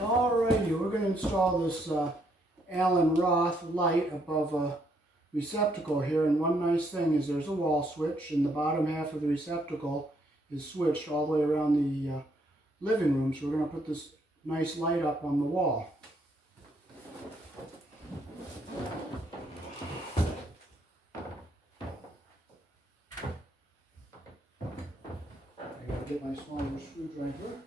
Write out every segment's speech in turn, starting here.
Alrighty, we're going to install this Allen Roth light above a receptacle here, and one nice thing is there's a wall switch, and the bottom half of the receptacle is switched all the way around the living room, so we're going to put this nice light up on the wall. I gotta get my smaller screwdriver.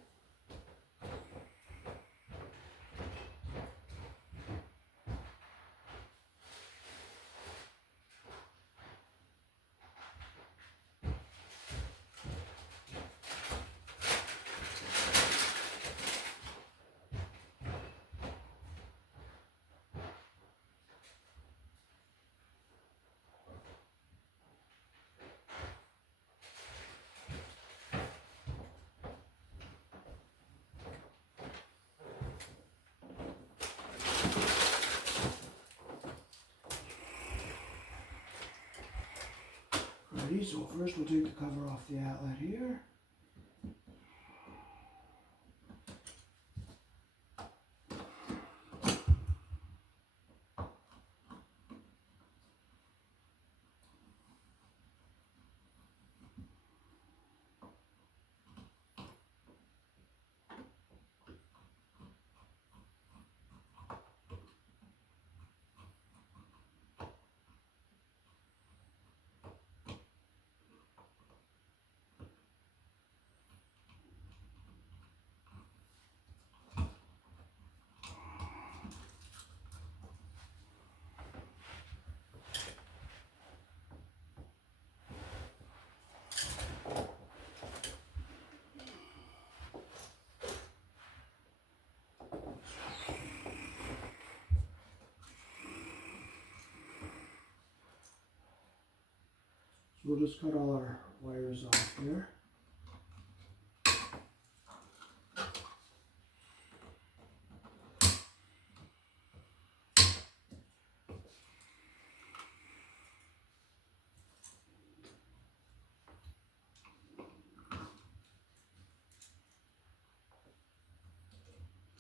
Alrighty, so first we'll take the cover off the outlet here. So we'll just cut all our wires off here.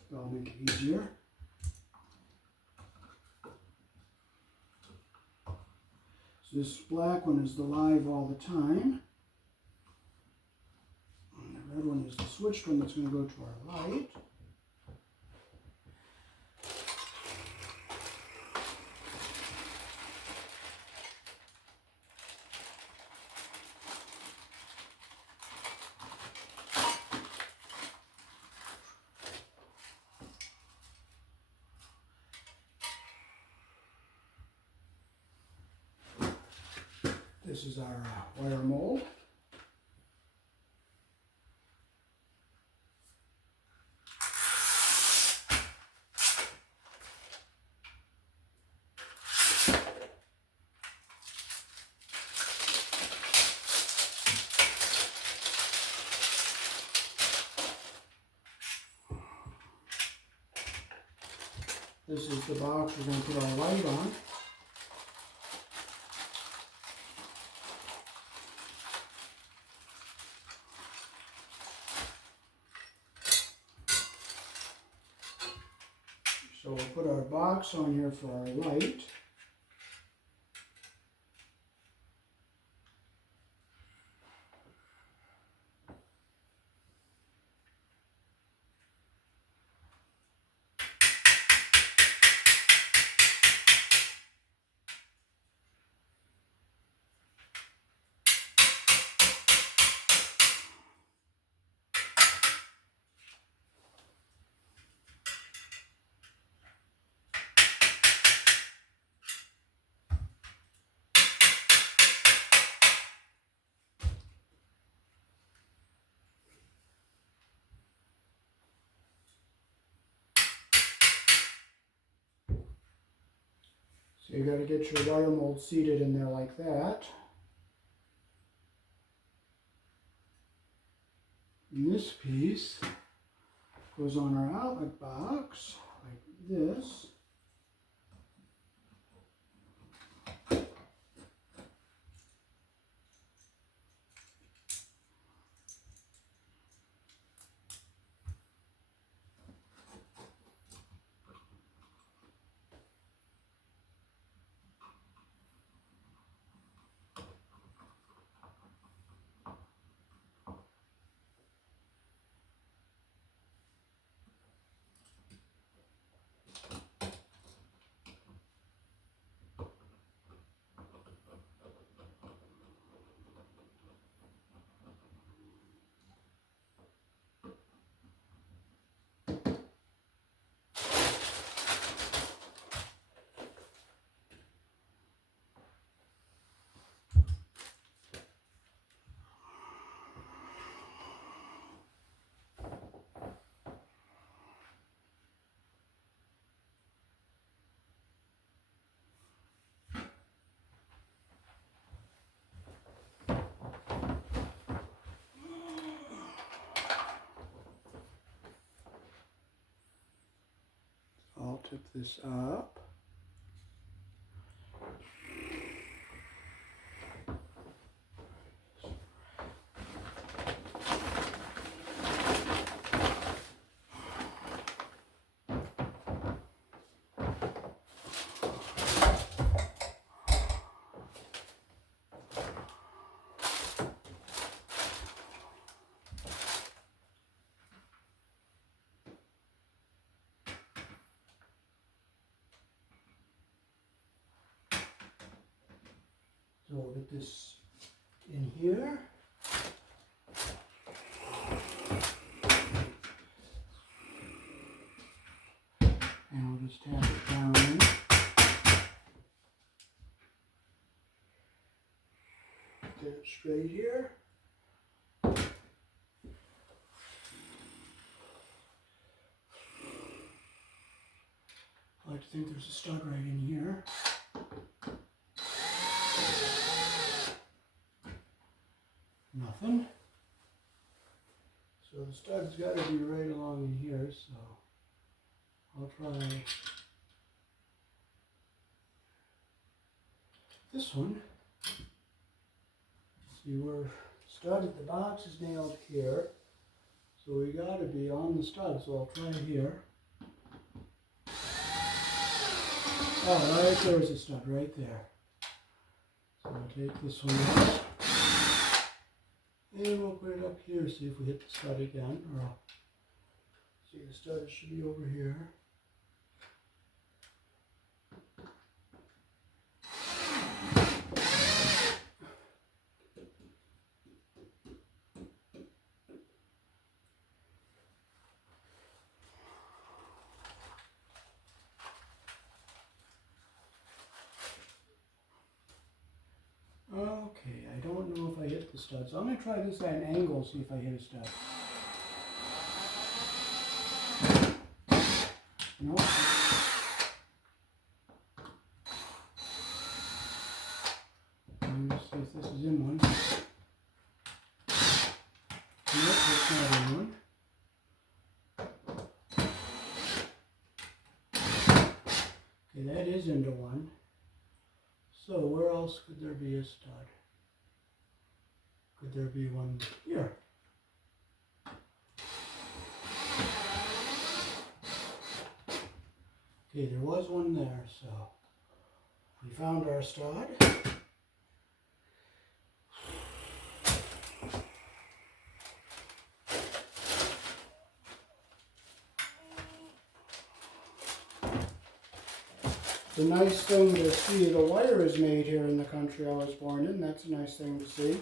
That'll make it easier. So this black one is the live all the time. And the red one is the switched one that's going to go to our light. This is our wire mold. This is the box we're going to put our light on. So we'll put our box on here for our light. So you got to get your wire mold seated in there like that. And this piece goes on our outlet box like this. put this up. So we'll get this in here. And we'll just tap it down in. Get it straight here. I like to think there's a stud right in here. Nothing. So the stud's got to be right along in here, so I'll try this one. See, where stud at the box is nailed here, so we got to be on the stud, so I'll try here. Oh, right there's a stud right there. So I'll take this one out. And we'll put it up here, see if we hit the stud again. Or see, the stud should be over here. Okay, I don't know if I hit the stud, so I'm going to try this at an angle, see if I hit a stud. Nope. Let's see if this is in one. Nope, it's not in one. Okay, that is into one. So where else could there be a stud? Could there be one here? Okay, there was one there, so we found our stud. The nice thing to see, the wire is made here in the country I was born in. That's a nice thing to see.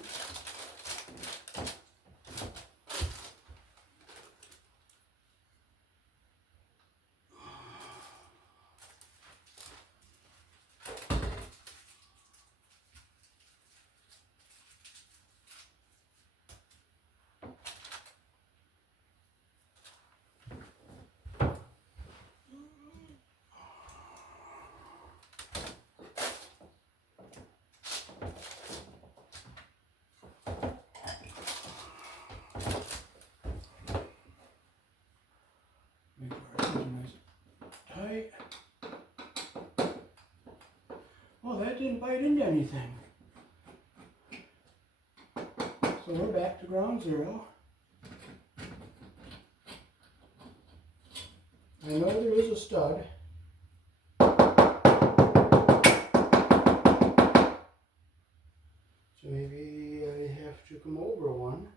Make sure it's nice and tight. Well, that didn't bite into anything. So we're back to ground zero. I know there is a stud. So maybe I have to come over one.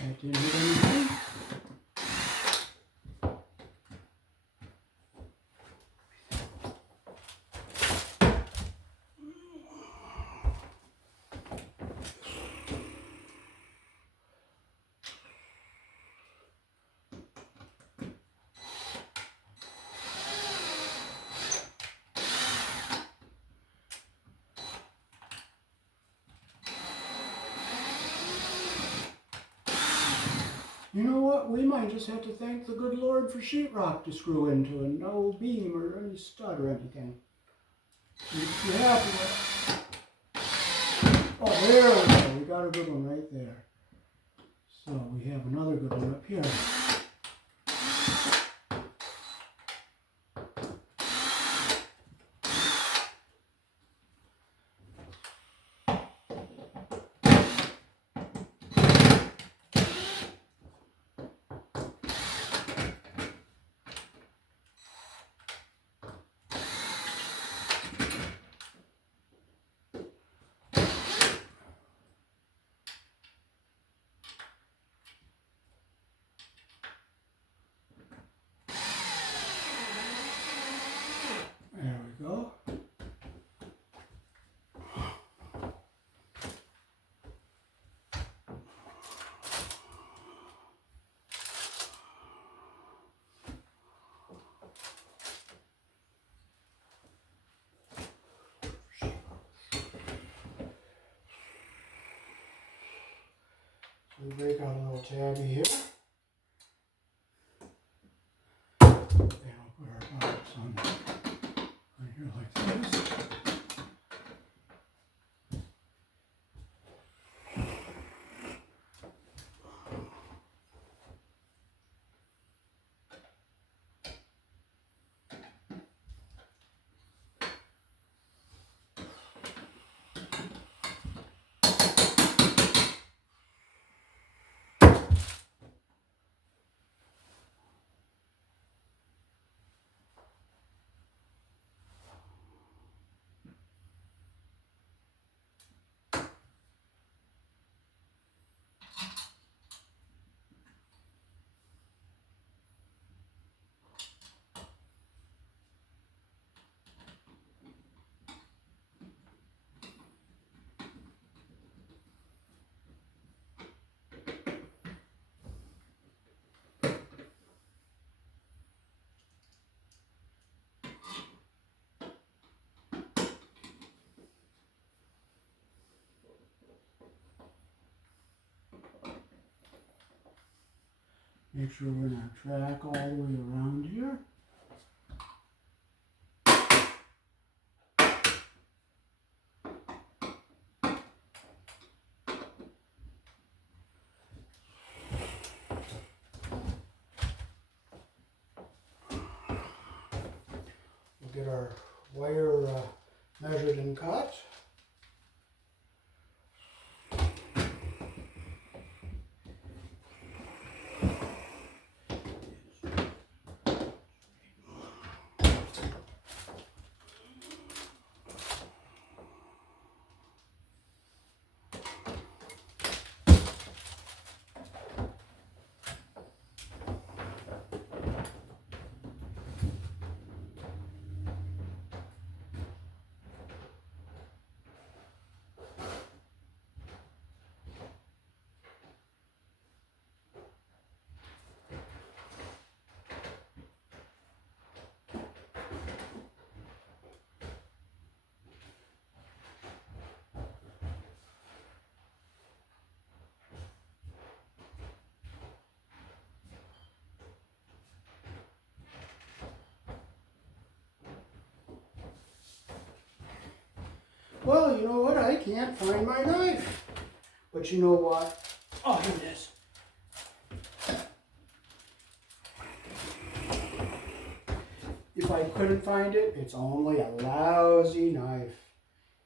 That didn't hit anything. You know what? We might just have to thank the good Lord for sheetrock to screw into and no beam or any stud or anything. You happy with it? Oh, there we go. We got a good one right there. So we have another good one up here. There we go. So we break out a little tabby here. And I'll put our box on right here like this. Make sure we're on track all the way around here. We'll get our wire measured and cut. Well, you know what? I can't find my knife. But you know what? Oh, here it is. If I couldn't find it, it's only a lousy knife.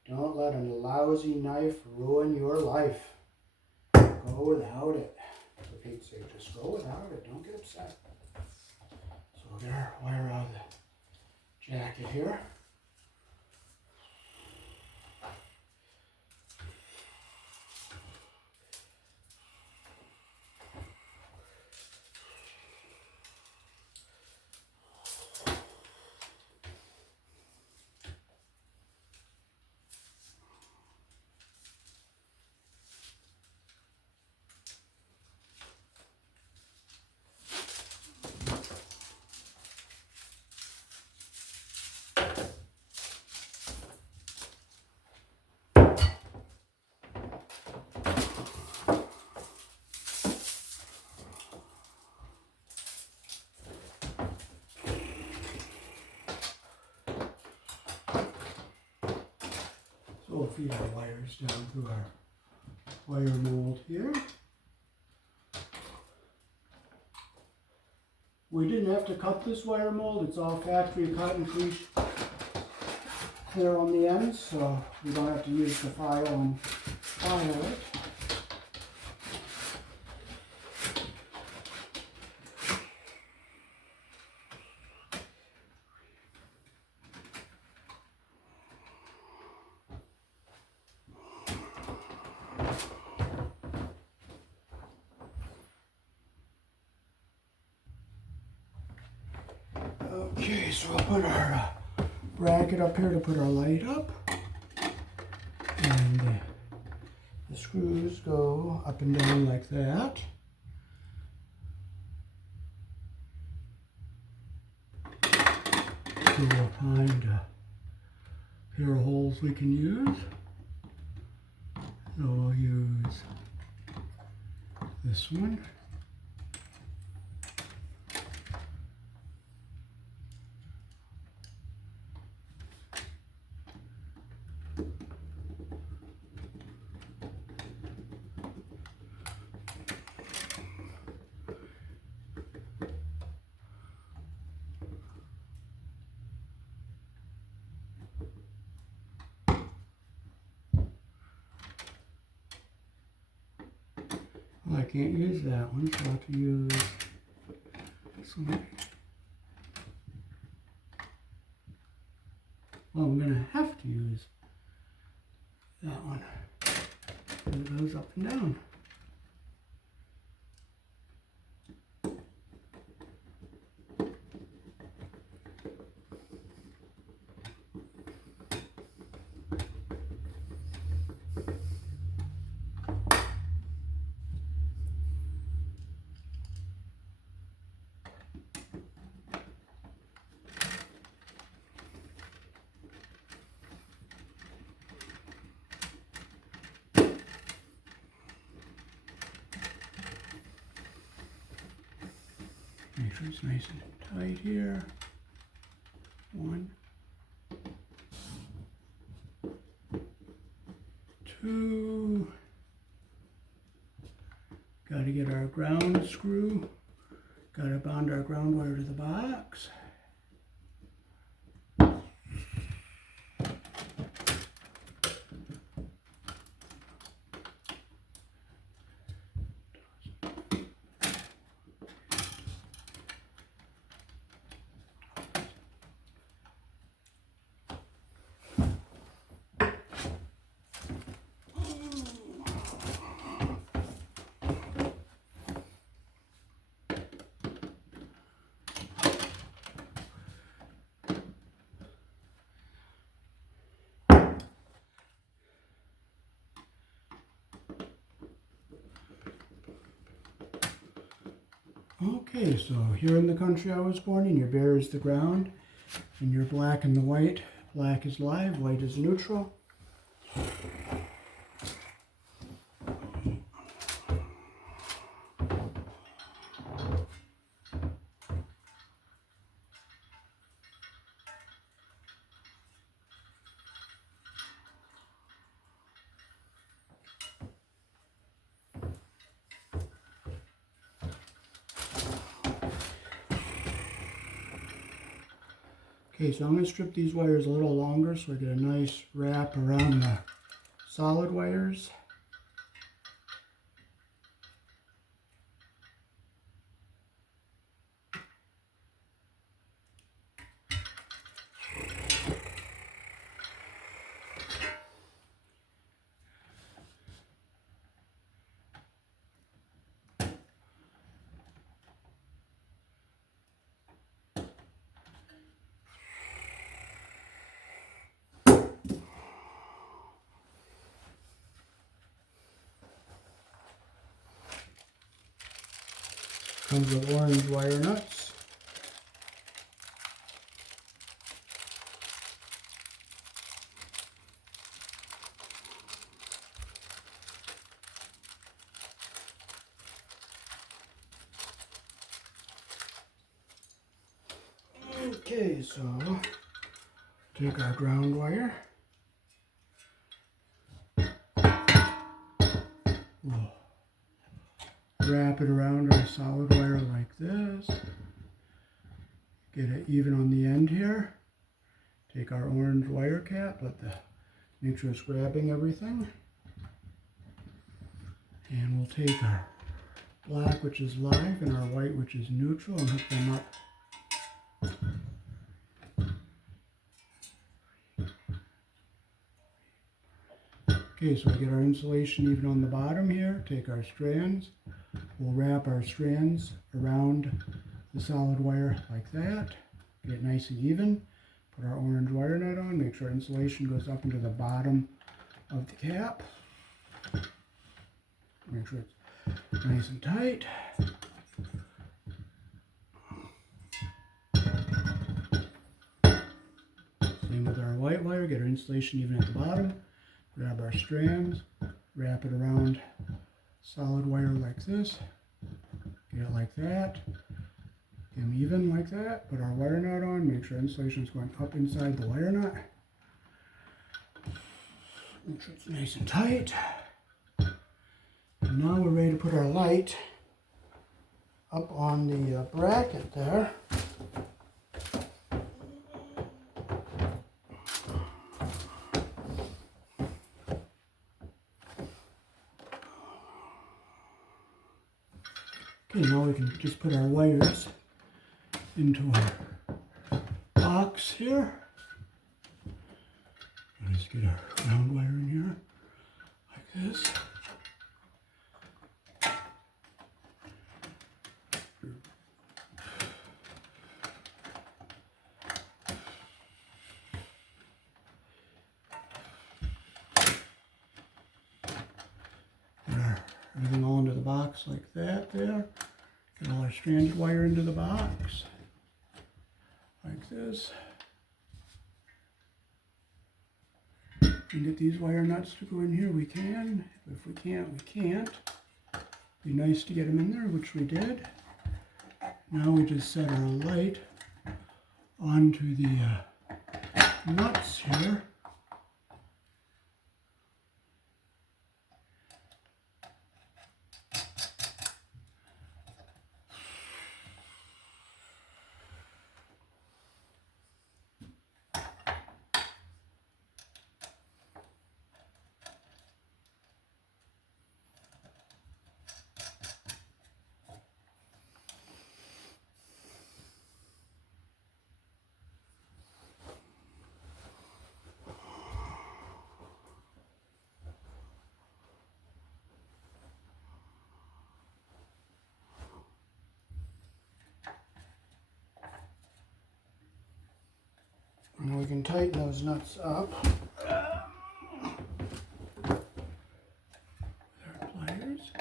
Don't let a lousy knife ruin your life. Go without it. For Pete's sake, just go without it. Don't get upset. So we'll get our wire out of the jacket here. we'll feed our wires down through our wire mold here. We didn't have to cut this wire mold. It's all factory cut and clear on the ends, so we don't have to use the file and file it. Okay, so I'll put our bracket up here to put our light up. And the screws go up and down like that. So we'll find a pair of holes we can use. So we'll use this one. Well, I can't use that one, so I'll have to use this one. Well, I'm going to have to use that one. And it goes up and down. Make sure it's nice and tight here. 1, 2. Got to get our ground screw. Got to bond our ground wire to the box. Okay, so here in the country I was born in, your bare is the ground, and your black and the white. Black is live, white is neutral. Okay, so I'm going to strip these wires a little longer so I get a nice wrap around the solid wires. Comes with orange wire nuts. Okay, so take our ground wire, wrap it around our solid wire like this. Get it even on the end here. Take our orange wire cap, make sure it's grabbing everything. And we'll take our black, which is live, and our white, which is neutral, and hook them up. Okay, so we get our insulation even on the bottom here. Take our strands. We'll wrap our strands around the solid wire like that. Get it nice and even. Put our orange wire nut on. Make sure insulation goes up into the bottom of the cap. Make sure it's nice and tight. Same with our white wire. Get our insulation even at the bottom. Grab our strands. Wrap it around solid wire like this. Get it like that. Get them even like that. Put our wire nut on. Make sure insulation is going up inside the wire nut. Make sure it's nice and tight. And now we're ready to put our light up on the bracket there. Okay, now we can just put our wires into our box here. Let's get our round wire in here, like this. Everything all into the box like that there. Get all our stranded wire into the box. Like this. If we can get these wire nuts to go in here, we can. If we can't, we can't. Be nice to get them in there, which we did. Now we just set our light onto the nuts here. And we can tighten those nuts up with our pliers.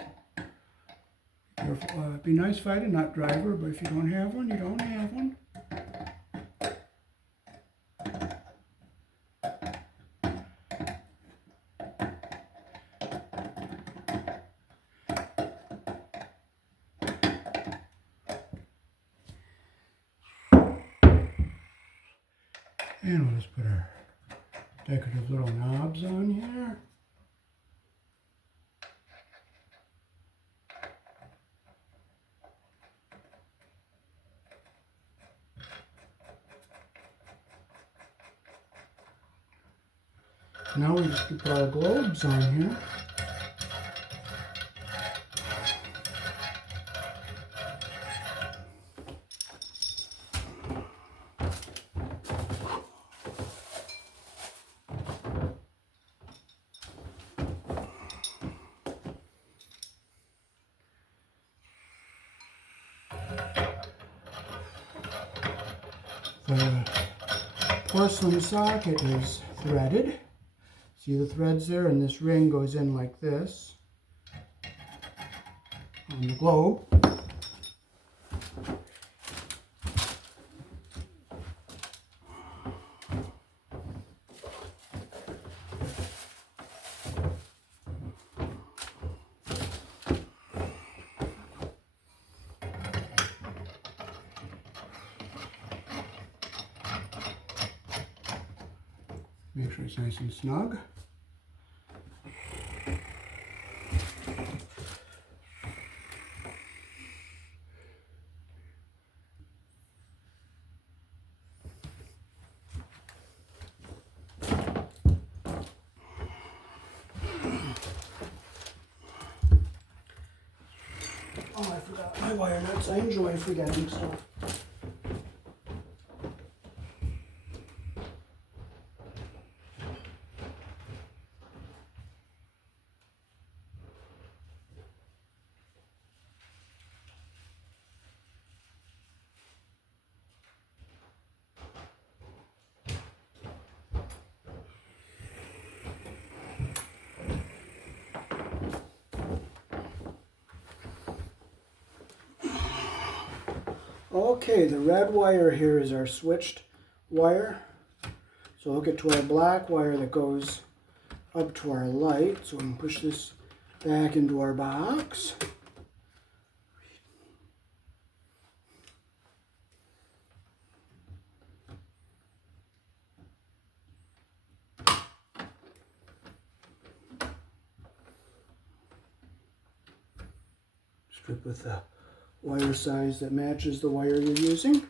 It'd be nice if I had a nut driver, but if you don't have one, you don't have one. And we'll just put our decorative little knobs on here. Now we just put our globes on here. The porcelain socket is threaded. See the threads there? And this ring goes in like this on the globe. Make sure it's nice and snug. Oh, I forgot my wire nuts. I enjoy forgetting stuff. Okay, the red wire here is our switched wire. So hook it to our black wire that goes up to our light. So we can push this back into our box. Strip with the wire size that matches the wire you're using.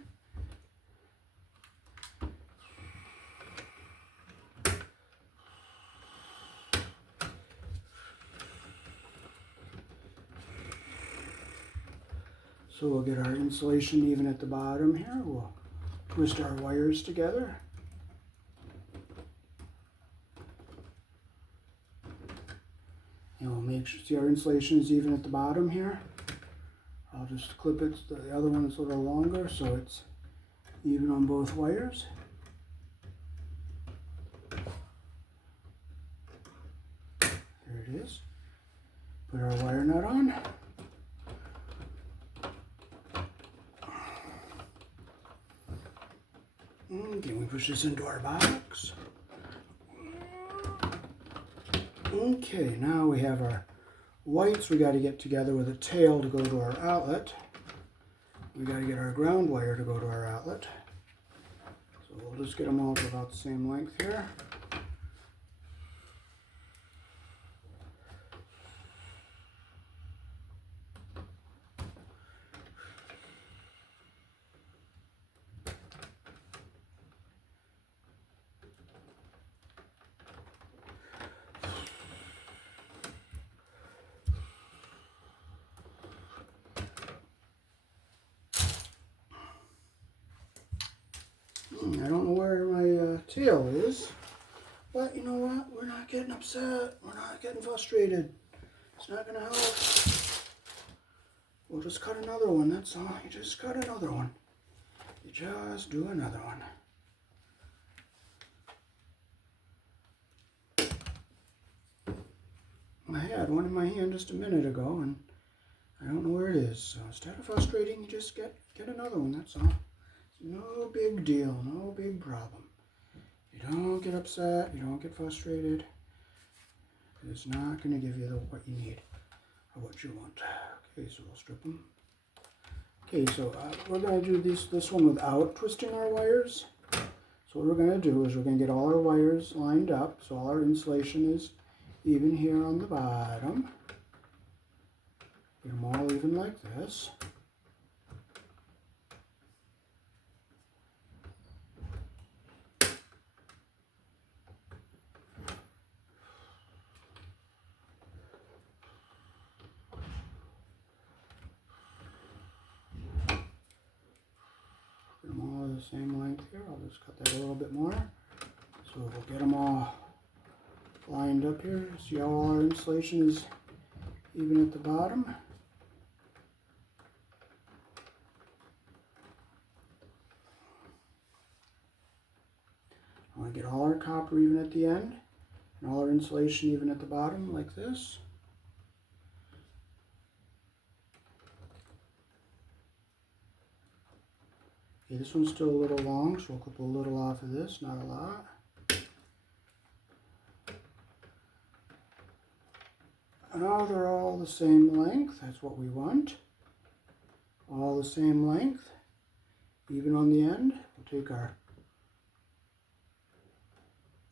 So we'll get our insulation even at the bottom here. We'll twist our wires together. And we'll make sure, see our insulation is even at the bottom here. I'll just clip it, the other one is a little longer so it's even on both wires. There it is. Put our wire nut on. Okay, we push this into our box. Okay, now we have our whites we got to get together with a tail to go to our outlet. We got to get our ground wire to go to our outlet. So we'll just get them all to about the same length here. I don't know where my tail is, but you know what? We're not getting upset. We're not getting frustrated. It's not going to help. We'll just cut another one, that's all. You just cut another one. You just do another one. I had one in my hand just a minute ago, and I don't know where it is. So instead of frustrating, you just get another one, that's all. No big deal, no big problem. You don't get upset, you don't get frustrated. It's not going to give you what you need or what you want. Okay, so we'll strip them. Okay, so we're going to do this one without twisting our wires. So what we're going to do is we're going to get all our wires lined up so all our insulation is even here on the bottom. Get them all even like this. The same length here. I'll just cut that a little bit more. So we'll get them all lined up here. See how all our insulation is even at the bottom. I want to get all our copper even at the end and all our insulation even at the bottom like this. Okay, this one's still a little long, so we'll clip a little off of this, not a lot. Now they're all the same length, that's what we want. All the same length, even on the end. We'll take our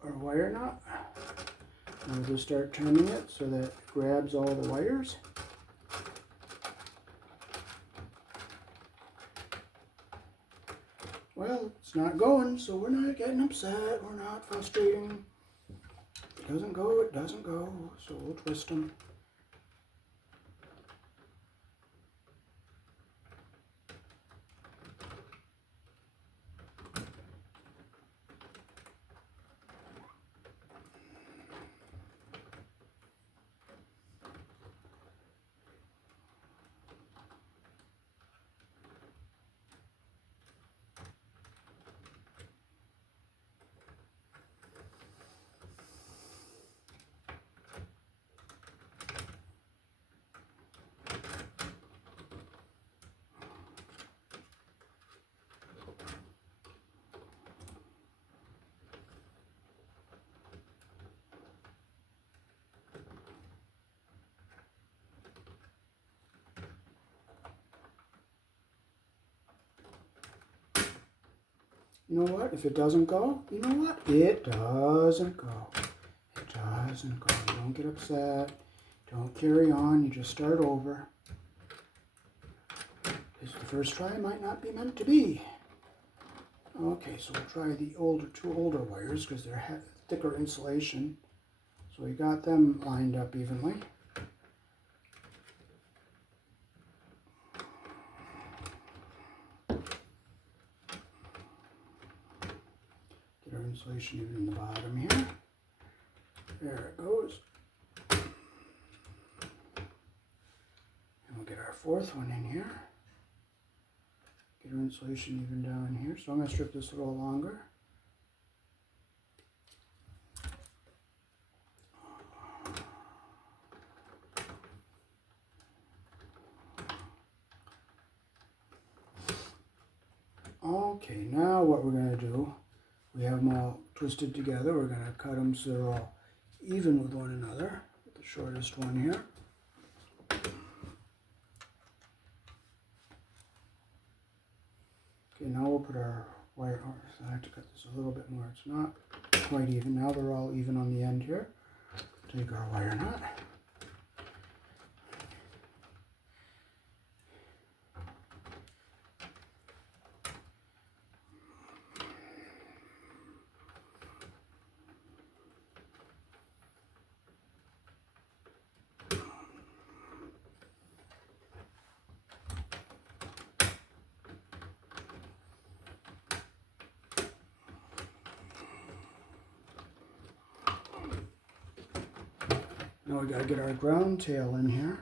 wire nut, and we'll just start turning it so that it grabs all the wires. Well, it's not going, so we're not getting upset, we're not frustrating. If it doesn't go, it doesn't go, so we'll twist them. You know what? If it doesn't go, you know what? It doesn't go. It doesn't go. Don't get upset. Don't carry on. You just start over. Because the first try might not be meant to be. Okay, so we'll try the two older wires because they're thicker insulation. So we got them lined up evenly. Get our insulation even in the bottom here. There it goes. And we'll get our fourth one in here. Get our insulation even down here. So I'm going to strip this a little longer. Okay, now what we're going to do, we have them all twisted together. We're going to cut them so they're all even with one another. The shortest one here. Okay, now we'll put our wire, I have to cut this a little bit more. It's not quite even. Now they're all even on the end here. Take our wire knot. Now we got to get our ground tail in here.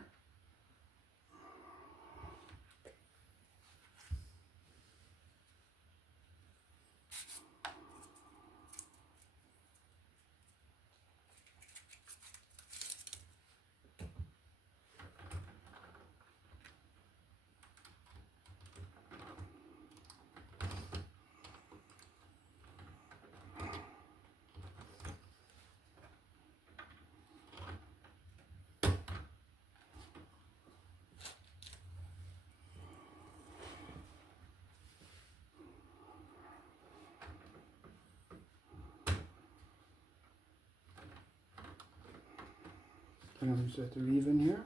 And set they're even here.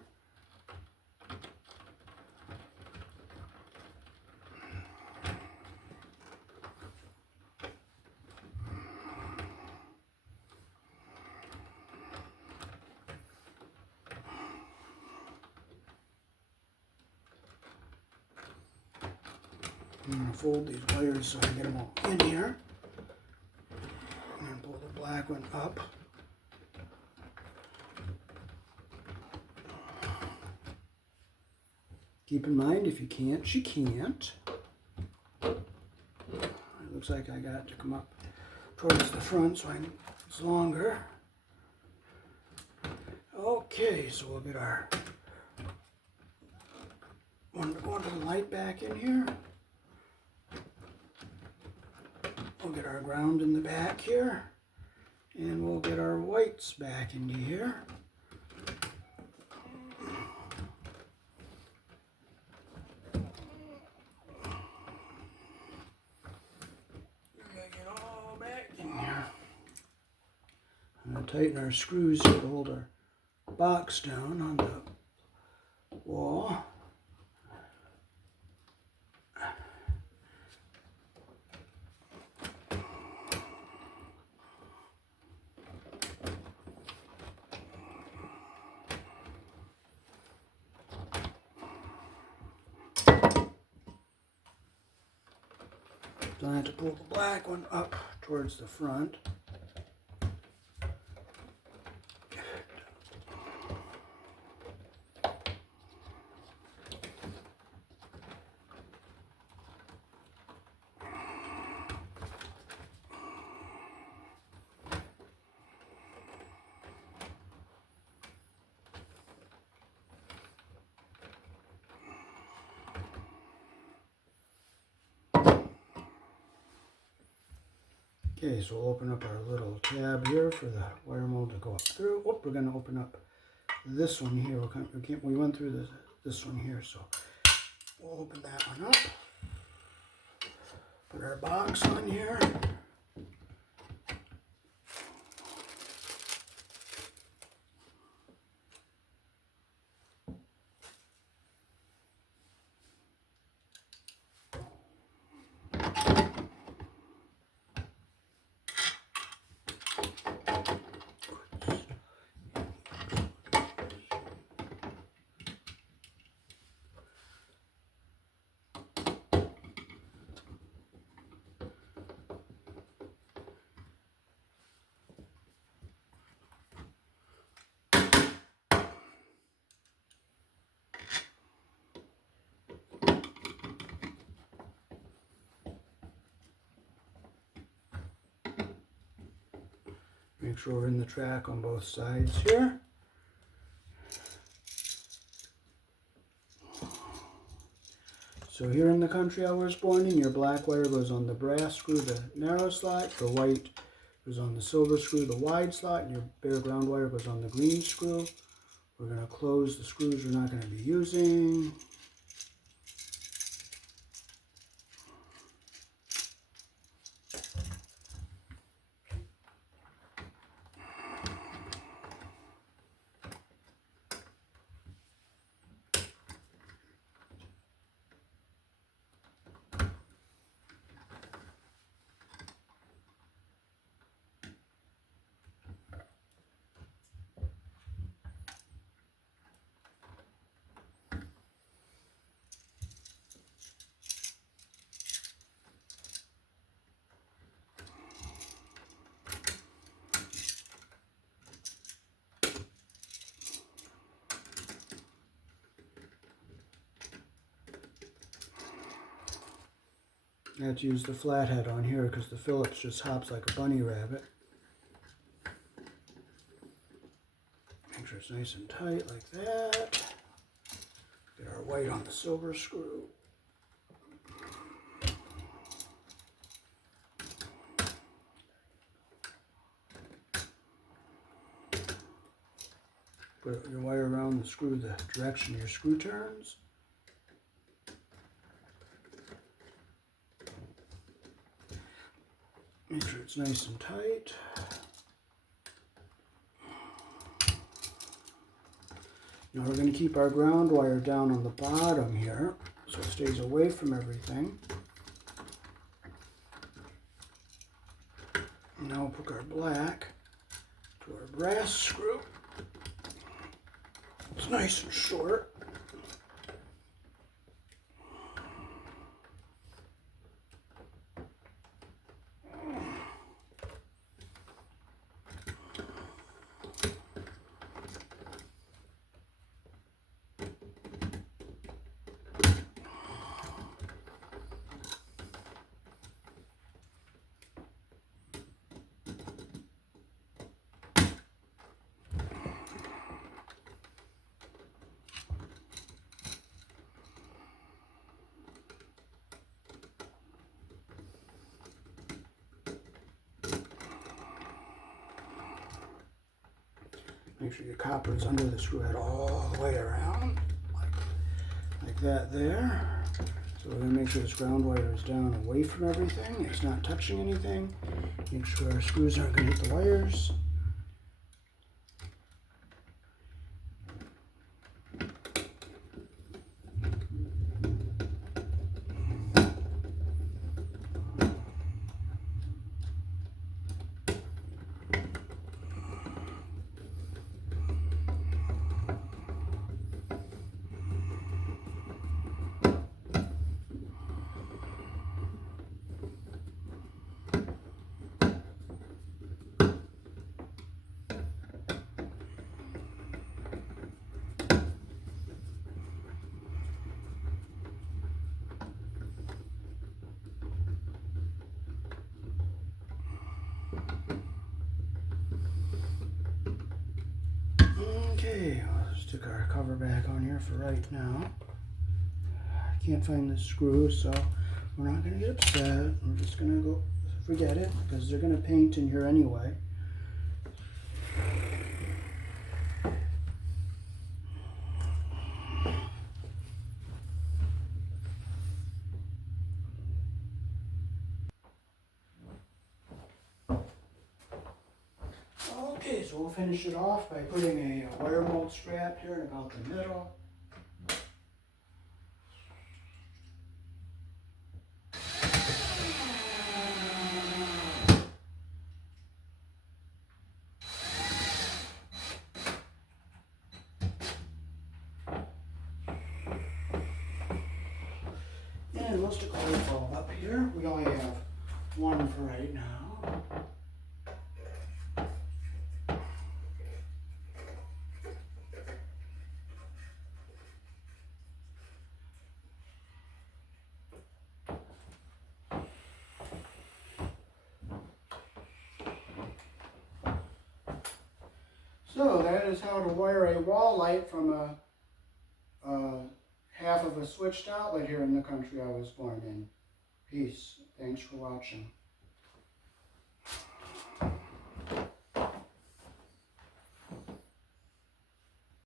I'm going to fold these wires so I can get them all in here. And pull the black one up. Keep in mind, if you can't, she can't. It looks like I got it to come up towards the front so it's longer. Okay, so we'll get our one to the light back in here. We'll get our ground in the back here. And we'll get our whites back into here. Tighten our screws to hold our box down on the wall. Then I have to pull the black one up towards the front. Okay, so we'll open up our little tab here for the wire mold to go up through. Oh, we're going to open up this one here. We went through this one here, so we'll open that one up. Put our box on here. Make sure we're in the track on both sides here. So here in the country I was born in, your black wire goes on the brass screw, the narrow slot. The white goes on the silver screw, the wide slot. And your bare ground wire goes on the green screw. We're going to close the screws we're not going to be using. I have to use the flathead on here because the Phillips just hops like a bunny rabbit. Make sure it's nice and tight like that. Get our white on the silver screw. Put your wire around the screw the direction your screw turns. Make sure it's nice and tight. Now we're going to keep our ground wire down on the bottom here so it stays away from everything. And now we'll put our black to our brass screw. It's nice and short. Make sure your copper is under the screw head all the way around, like that there. So we're going to make sure this ground wire is down away from everything. It's not touching anything. Make sure our screws aren't going to hit the wires. Okay, let's stick our cover back on here for right now. I can't find the screw, so we're not going to get upset. We're just going to go forget it because they're going to paint in here anyway. Okay, so we'll finish it off by putting a wire mold strap here in about the middle. And we'll stick a light bulb up here. We only have one for right now. So that is how to wire a wall light from a half of a switched outlet here in the country I was born in. Peace. Thanks for watching.